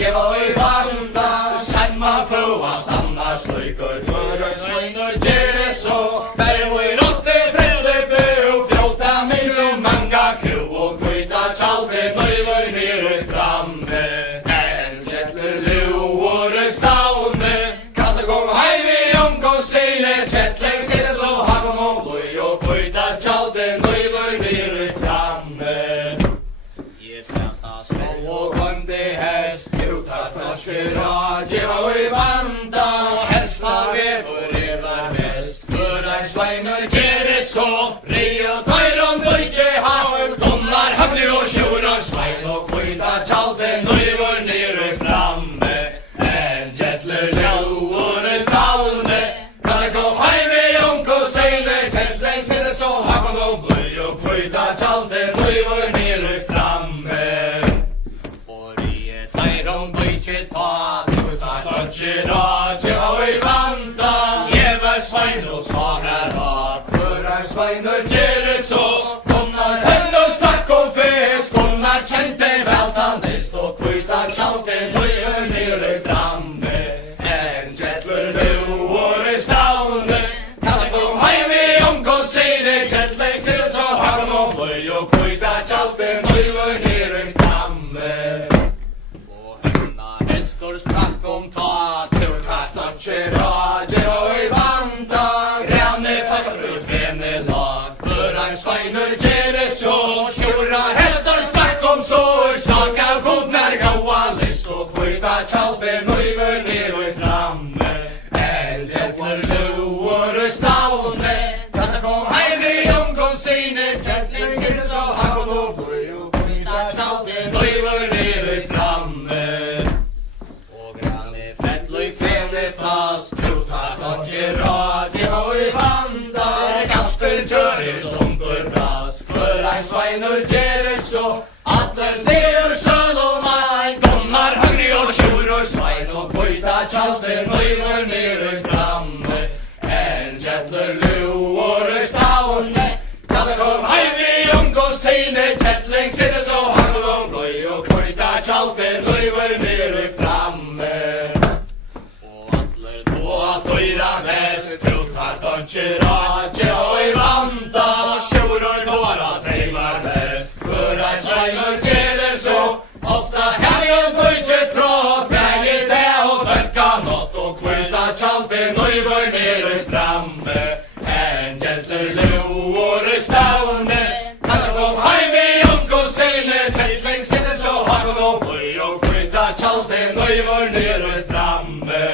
Give away banda, send my fru, I'll stand my sleep. ståndskerat og I vanda. Galter kjører som går plass, for ein sveinur gjeres så. Atler steder søl og mai, dommer høgri og sjur og svein og kvøyta tjalter, nøyver nere framme. En kjettler luor I stavne, kalle kom heim I ungo sine, kjettling sitter så hangel og bløy og kvøyta tjalter, nøyver nere framme. Og atler tåa tøyra vest, trutar ståndskerat og I vanda, sjur og tåra dreimar vest. För ein sveinur gjerer så, ofta kan jeg tøyke tråd, men I det og bøkka nått og kvøyta tjalter, nøyver nere framme. En kjentler luor I stavne, kaller kom heim I ungo sine, kjentling sitter så hagel og bløy og kvøyta tjalter, nøyver nere framme.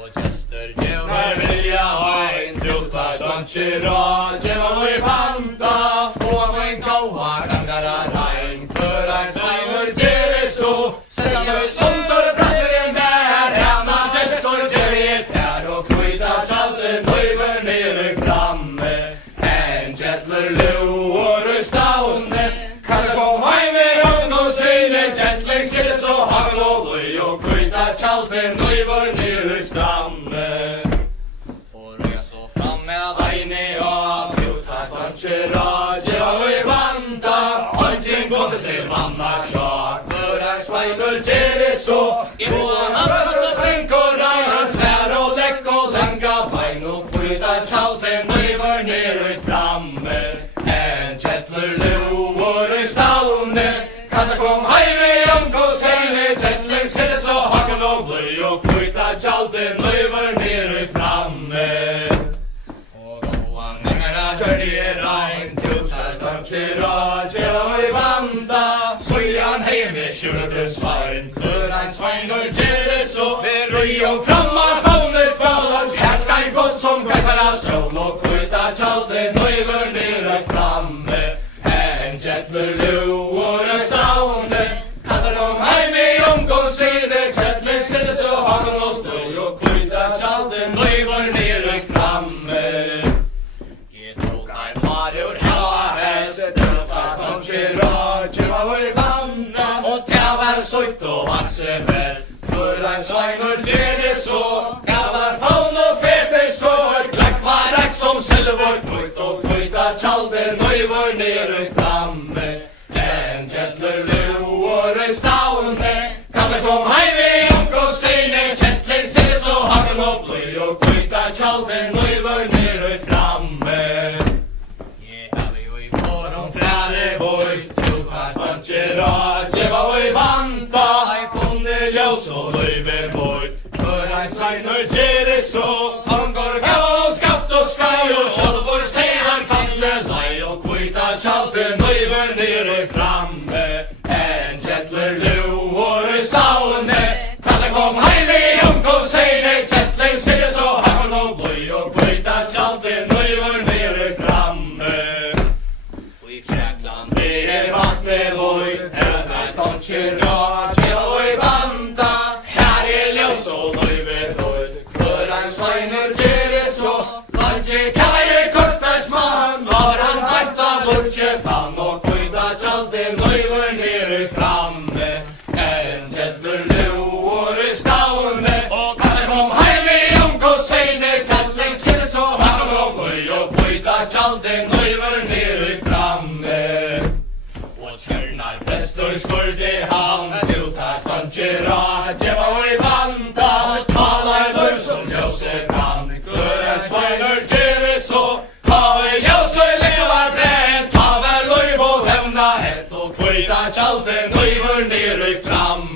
Og gjester djevnar vilja ein, trutar ståndskerat og I vanda, Gåa gangarar heim, för ein sveinur gjeres så. Selja nøy sundur prester I mer, hana gestor gjeres her, og kvøyta tjalter, nøyver nere framme. En kjettler luor I stavne, kaller kom heim I ungo sine, kjettling sitter så hagel og bløy, og kvøyta tjalter, nøyver nere framme. Og røya så framme av eini og trutar ståndskerat og I vanda. Både til mamma kjart, for ein sveinur gjeres så. I boan alvast og brink og reina, svær og lekk og langa bein, og kvøyta tjalter, nøyver nere framme. En kjettler luor I stavne, kalle kom heim I ungo sine, kjettling sitter så hagel og bløy, og kvøyta tjalter, nøyver nere framme. Og gåan engara kjørdi rein, trutar ståndskerat og I vanda. Søyan heim I kjørde svein, for ein sveinur gjeres så. Ved røyom frammar faunes ballar, her skal godt som kveisar av sol, og kvøyta tjalter, nøyver nere framme. En kjettler luor I stavne, kaller kom heim I ungo sine, kjettling sitter så hagel og støy, og kvøyta tjalter, nøyver nere framme. I tok ein far ur hella hest, trutar ståndskerat og I vanda, og det var søyt og vakse vest. For ein sveinur gjeres så, det var faun og fete så, et klekk var eit som silver kvøyt, og kvøyta tjalter, nøyver nere framme. En kjettler luor I stavne, kaller kom heim I ungo sine, kjettling sitter så hagel og bløy, og kvøyta tjalter, nøyver nere framme. Jeg har jo I forum frære bøyt, trutar ståndskerat og I vanda. Ei funnet ljós og løyver bøyt, for ein sveinur gjeres så. Han går gav og skaft og skai, og sjálvur seg han kalle lei, og kvøyta tjalter, nøyver nere framme. En kjettler luor I stavne, kaller kom heim I ungo sine, kjettling sitter så hagel og bløy, og kvøyta tjalter, nøyver nere framme. Og I fjækland vatnet vøyt, trutar ståndskerat og I vanda. Her ljós og løyver bøyt, for ein sveinur gjeres så. Vantje kaje kortveismann, var han heimt av burtje fann, og kvøyta tjalter, nøyver nere framme. En kjettler luor I stavne, og kaller kom heim I ungo sine, kjettling sitter så hagel og bløy, og kvøyta tjalter, nøyver nere framme. Og kjørnar prestor skurdi han, trutar ståndskerat og I vanda, talar løv som ljøse brann, for ein sveinur gjeres så. Ta I ljøs og levar brent, ta vel løv og hevna hett, og kvøyta tjalter, nøyver nere framme.